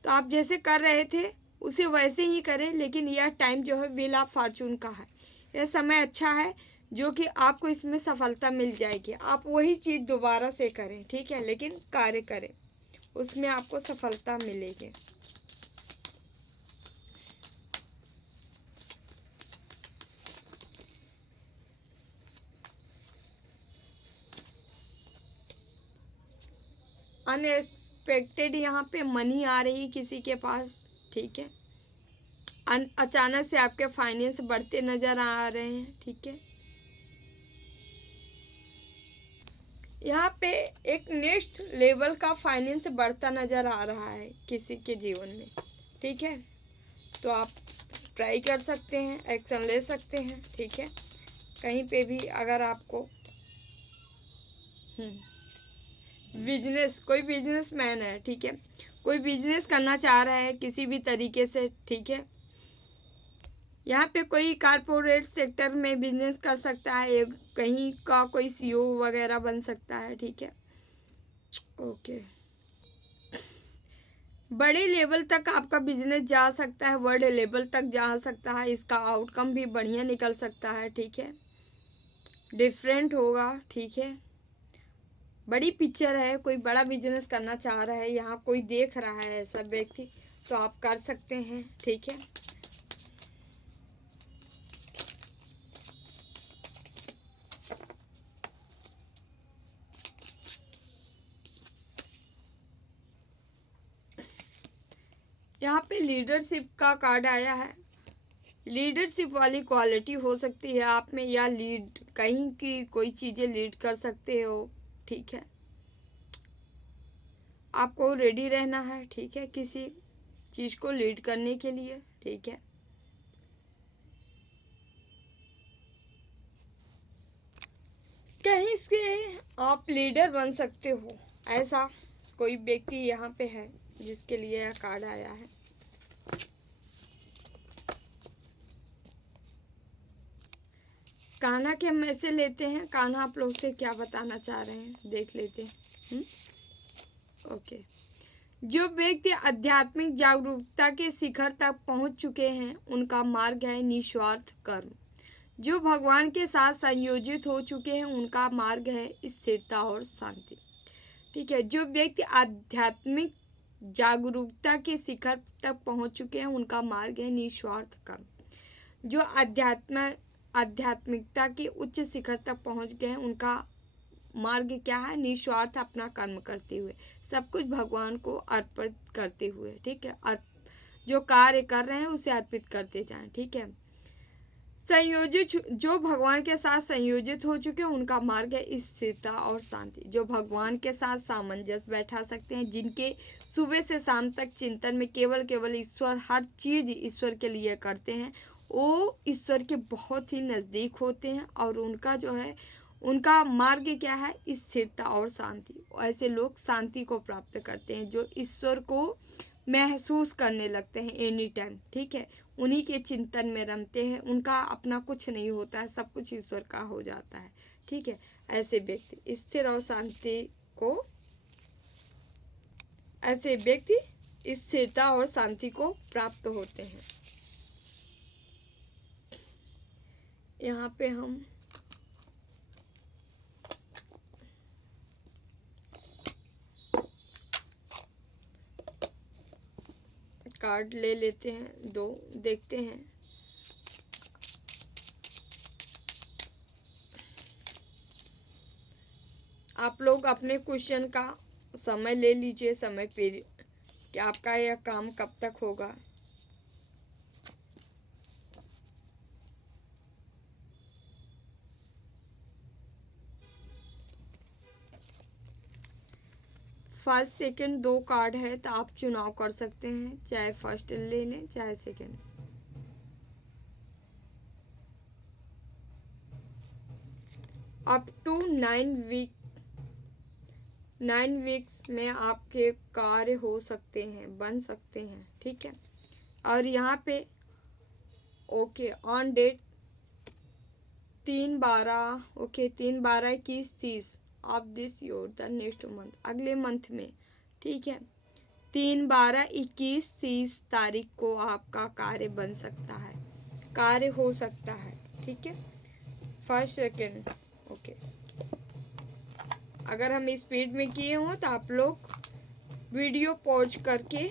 तो आप जैसे कर रहे थे उसे वैसे ही करें, लेकिन यह टाइम जो है व्हील ऑफ फॉर्चून का है। यह समय अच्छा है जो कि आपको इसमें सफलता मिल जाएगी। आप वही चीज़ दोबारा से करें, ठीक है, लेकिन कार्य करें, उसमें आपको सफलता मिलेगी। अनएक्सपेक्टेड यहाँ पे मनी आ रही है किसी के पास, ठीक है। अचानक से आपके फाइनेंस बढ़ते नज़र आ रहे हैं, ठीक है। यहाँ पे एक नेक्स्ट लेवल का फाइनेंस बढ़ता नज़र आ रहा है किसी के जीवन में, ठीक है। तो आप ट्राई कर सकते हैं, एक्शन ले सकते हैं, ठीक है। कहीं पे भी अगर आपको बिजनेस, कोई बिजनेसमैन है, ठीक है, कोई बिजनेस करना चाह रहा है किसी भी तरीके से, ठीक है। यहाँ पे कोई कारपोरेट सेक्टर में बिजनेस कर सकता है, कहीं का कोई सीईओ वगैरह बन सकता है, ठीक है। ओके, बड़े लेवल तक आपका बिजनेस जा सकता है, वर्ल्ड लेवल तक जा सकता है, इसका आउटकम भी बढ़िया निकल सकता है, ठीक है, डिफरेंट होगा, ठीक है। बड़ी पिक्चर है, कोई बड़ा बिजनेस करना चाह रहा है, यहाँ कोई देख रहा है ऐसा व्यक्ति, तो आप कर सकते हैं, ठीक है। यहाँ पे लीडरशिप का कार्ड आया है। लीडरशिप वाली क्वालिटी हो सकती है आप में, या लीड कहीं की कोई चीज़ें लीड कर सकते हो, ठीक है। आपको रेडी रहना है, ठीक है, किसी चीज़ को लीड करने के लिए, ठीक है। कहीं से आप लीडर बन सकते हो, ऐसा कोई व्यक्ति यहाँ पे है जिसके लिए यह कार्ड आया है। कान्हा के मैसेज लेते हैं, कान्हा आप लोग से क्या बताना चाह रहे हैं देख लेते हैं। ओके, जो व्यक्ति आध्यात्मिक जागरूकता के शिखर तक पहुंच चुके हैं उनका मार्ग है निस्वार्थ कर्म। जो भगवान के साथ संयोजित हो चुके हैं उनका मार्ग है स्थिरता और शांति, ठीक है। जो व्यक्ति आध्यात्मिक जागरूकता के शिखर तक पहुंच चुके हैं उनका मार्ग है निस्वार्थ कर्म। जो आध्यात्मिकता के उच्च शिखर तक पहुंच गए हैं उनका मार्ग क्या है, निस्वार्थ अपना कर्म करते हुए, सब कुछ भगवान को अर्पित करते हुए, ठीक है। जो कार्य कर रहे हैं उसे अर्पित करते जाएं, ठीक है। संयोजित, जो भगवान के साथ संयोजित हो चुके हैं उनका मार्ग है स्थिरता और शांति। जो भगवान के साथ सामंजस्य बैठा सकते हैं, जिनके सुबह से शाम तक चिंतन में केवल ईश्वर, हर चीज़ ईश्वर के लिए करते हैं, वो ईश्वर के बहुत ही नज़दीक होते हैं। और उनका जो है, उनका मार्ग क्या है, स्थिरता और शांति। ऐसे लोग शांति को प्राप्त करते हैं, जो ईश्वर को महसूस करने लगते हैं एनी टाइम, ठीक है। उन्हीं के चिंतन में रमते हैं, उनका अपना कुछ नहीं होता है, सब कुछ ईश्वर का हो जाता है, ठीक है। ऐसे व्यक्ति स्थिर और शांति को, ऐसे व्यक्ति स्थिरता और शांति को प्राप्त होते हैं। यहाँ पे हम कार्ड ले लेते हैं, 2 देखते हैं। आप लोग अपने क्वेश्चन का समय ले लीजिए, समय पीरियड कि आपका यह काम कब तक होगा। फर्स्ट सेकंड 2 कार्ड है तो आप चुनाव कर सकते हैं, चाहे फर्स्ट ले लें चाहे सेकंड। अप टू 9 वीक्स में आपके कार्य हो सकते हैं, बन सकते हैं, ठीक है। और यहाँ पे okay on date 3/12 okay 3/12/21/30 of this year the next month, अगले मंथ में, ठीक है। 3/12/21/30 तारीख को आपका कार्य बन सकता है, कार्य हो सकता है, ठीक है। First second okay. अगर हम स्पीड में किए हों तो आप लोग वीडियो पॉज करके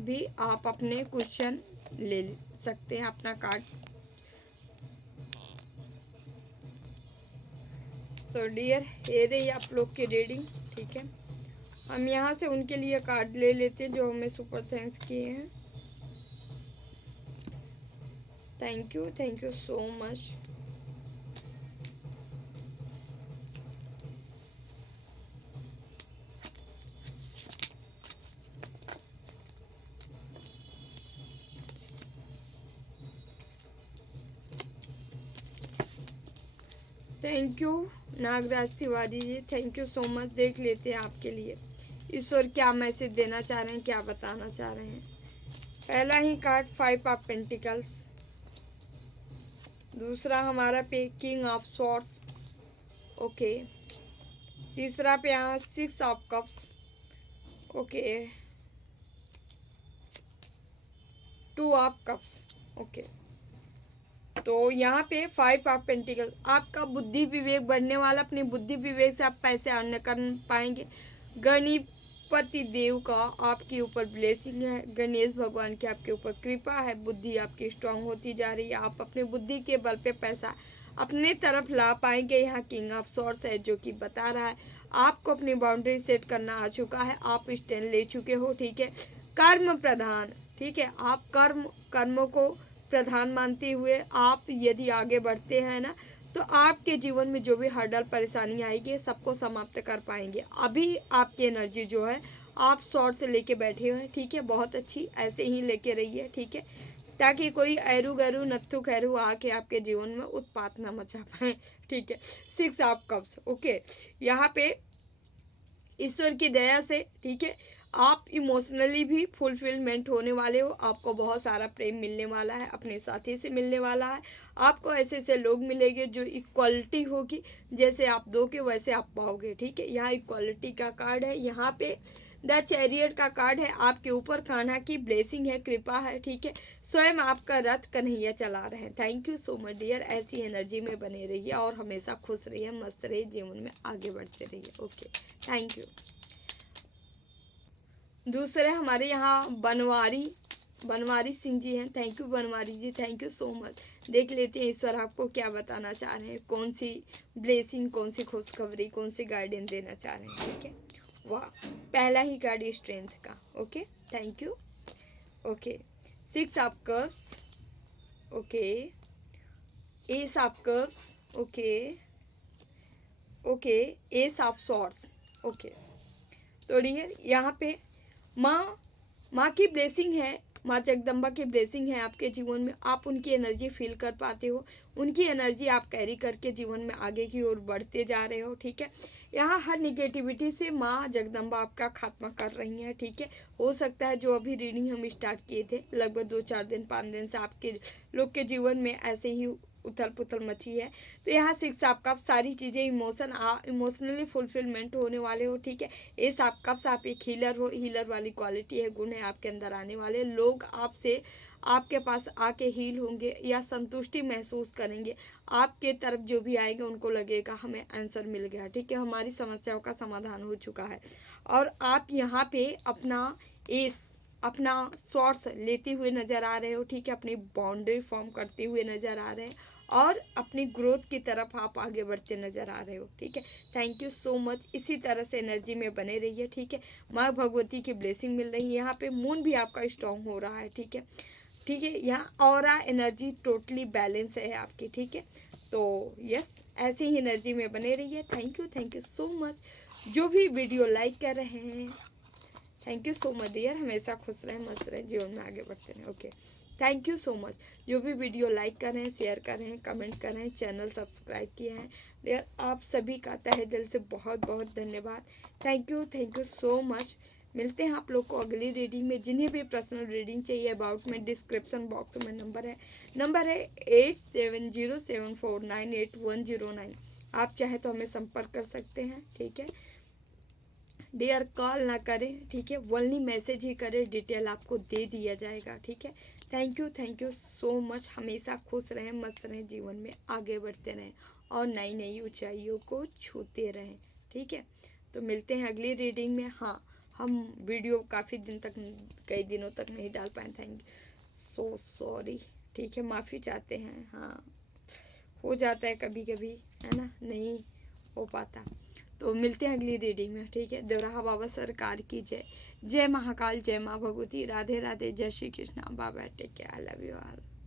भी आप अपने क्वेश्चन ले सकते हैं, अपना कार्ड। तो डियर ये रही आप लोग की रीडिंग, ठीक है। हम यहाँ से उनके लिए कार्ड ले लेते हैं जो हमें सुपर थैंक्स किए हैं। Thank you so much. Thank you Nagraj Tiwari ji, thank you so much. देख लेते हैं आपके लिए ईश्वर क्या मैसेज देना चाह रहे हैं, क्या बताना चाह रहे हैं। पहला ही कार्ड 5 ऑफ पेंटिकल्स, दूसरा हमारा पे किंग ऑफ स्वॉर्ड्स, ओके। तीसरा पे यहाँ 6 of cups, okay. 2 of cups, okay. तो यहाँ पे 5 ऑफ पेंटिकल, आपका बुद्धि विवेक बढ़ने वाला, अपनी बुद्धि विवेक से आप पैसे अर्न कर पाएंगे। गणपति देव का आपके ऊपर ब्लेसिंग है, गणेश भगवान की आपके ऊपर कृपा है, बुद्धि आपकी स्ट्रांग होती जा रही है। आप अपने बुद्धि के बल पे पैसा अपने तरफ ला पाएंगे। यहाँ किंग ऑफ स्वॉर्ड्स है जो कि बता रहा है आपको अपनी बाउंड्री सेट करना आ चुका है, आप स्टैंड ले चुके हो, ठीक है। कर्म प्रधान, ठीक है। आप कर्मों को प्रधान मानते हुए आप यदि आगे बढ़ते हैं ना, तो आपके जीवन में जो भी हर्डल परेशानी आएगी सबको समाप्त कर पाएंगे। अभी आपकी एनर्जी जो है आप शॉर्ट से लेके बैठे हुए हैं, ठीक है। बहुत अच्छी, ऐसे ही लेके रहिए, ठीक है, ताकि कोई ऐरू गैरू नत्थु खैरू आके आपके जीवन में उत्पात ना मचा पाए, ठीक है। 6 ऑफ कप्स, ओके। यहाँ पे ईश्वर की दया से, ठीक है, आप इमोशनली भी फुलफिलमेंट होने वाले हो। आपको बहुत सारा प्रेम मिलने वाला है, अपने साथी से मिलने वाला है। आपको ऐसे ऐसे लोग मिलेंगे जो इक्वालिटी होगी, जैसे आप दोगे वैसे आप पाओगे, ठीक है। यहाँ इक्वालिटी का कार्ड है। यहाँ पे द चैरियट का कार्ड है, आपके ऊपर कान्हा की ब्लेसिंग है, कृपा है, ठीक है। स्वयं आपका रथ कन्हैया चला रहे हैं। Thank you so much dear, ऐसी एनर्जी में बने रहिए और हमेशा खुश रहिए, मस्त रहिए, जीवन में आगे बढ़ते रहिए, ओके। Thank you. दूसरे हमारे यहाँ बनवारी सिंह जी हैं। Thank you Banwari ji, thank you so much. देख लेते हैं ईश्वर आपको क्या बताना चाह रहे हैं, कौन सी ब्लेसिंग, कौन सी खुशखबरी, कौन सी गाइडेंस देना चाह रहे हैं, ठीक है। वाह, पहला ही कार्ड स्ट्रेंथ का, okay. Thank you, okay. 6 of cups, okay. S of cups, okay okay. S of swords, okay. तो डियर यहाँ पे माँ की ब्लेसिंग है, माँ जगदम्बा की ब्लेसिंग है आपके जीवन में। आप उनकी एनर्जी फील कर पाते हो, उनकी एनर्जी आप कैरी करके जीवन में आगे की ओर बढ़ते जा रहे हो, ठीक है। यहाँ हर निगेटिविटी से माँ जगदम्बा आपका खात्मा कर रही हैं, ठीक है। हो सकता है जो अभी रीडिंग हम स्टार्ट किए थे लगभग 2-4 दिन 5 दिन से आपके लोग के जीवन में ऐसे ही उथल पुथल मची है। तो यहाँ 6 ऑफ कप्स, सारी चीज़ें इमोशनली फुलफिलमेंट होने वाले हो, ठीक है। एस ऑफ कप्स, आप एक हीलर हो, हीलर वाली क्वालिटी है, गुण है आपके अंदर आने वाले। लोग आपसे आपके पास आके हील होंगे या संतुष्टि महसूस करेंगे। आपके तरफ जो भी आएगा उनको लगेगा हमें आंसर मिल गया, ठीक है, हमारी समस्याओं का समाधान हो चुका है। और आप यहाँ पे अपना शॉट्स लेते हुए नज़र आ रहे हो, ठीक है, अपनी बाउंड्री फॉर्म करते हुए नज़र आ रहे हैं और अपनी ग्रोथ की तरफ आप आगे बढ़ते नज़र आ रहे हो, ठीक है। थैंक यू सो मच, इसी तरह से एनर्जी में बने रहिए, ठीक है। माँ भगवती की ब्लेसिंग मिल रही है, यहाँ पे मून भी आपका स्ट्रांग हो रहा है, ठीक है, ठीक है। यहाँ ऑरा एनर्जी टोटली बैलेंस है आपकी, ठीक है। तो यस, ऐसे ही एनर्जी में बने रहिए। Thank you so much. जो भी वीडियो लाइक कर रहे हैं, thank you so much dear, हमेशा खुश रहें, मस्त रहें, जीवन में आगे बढ़ते रहें। Okay, thank you so much. जो भी वीडियो लाइक कर रहे हैं, शेयर कर रहे हैं, कमेंट कर रहे हैं, चैनल सब्सक्राइब किए हैं डियर, आप सभी का तहे दिल से बहुत बहुत धन्यवाद। Thank you so much. मिलते हैं आप लोग को अगली रीडिंग में। जिन्हें भी पर्सनल रीडिंग चाहिए अबाउट में, डिस्क्रिप्शन बॉक्स में नंबर है 8707498109। आप चाहे तो हमें संपर्क कर सकते हैं, ठीक है डियर। कॉल ना करें, ठीक है, ओनली मैसेज ही करें, डिटेल आपको दे दिया जाएगा, ठीक है। Thank you so much. हमेशा खुश रहें, मस्त रहें, जीवन में आगे बढ़ते रहें और नई नई ऊंचाइयों को छूते रहें, ठीक है। तो मिलते हैं अगली रीडिंग में। हाँ, हम वीडियो काफ़ी दिन तक, कई दिनों तक नहीं डाल पाए, थैंक सो सॉरी, ठीक है, माफ़ी चाहते हैं। हाँ, हो जाता है कभी कभी, है ना, नहीं हो पाता। तो मिलते हैं अगली रीडिंग में, ठीक है। देवराहा बाबा सरकार की जय। जय महाकाल, जय माँ भगवती, राधे राधे, जय श्री कृष्णा, बाबा take care, I love you all.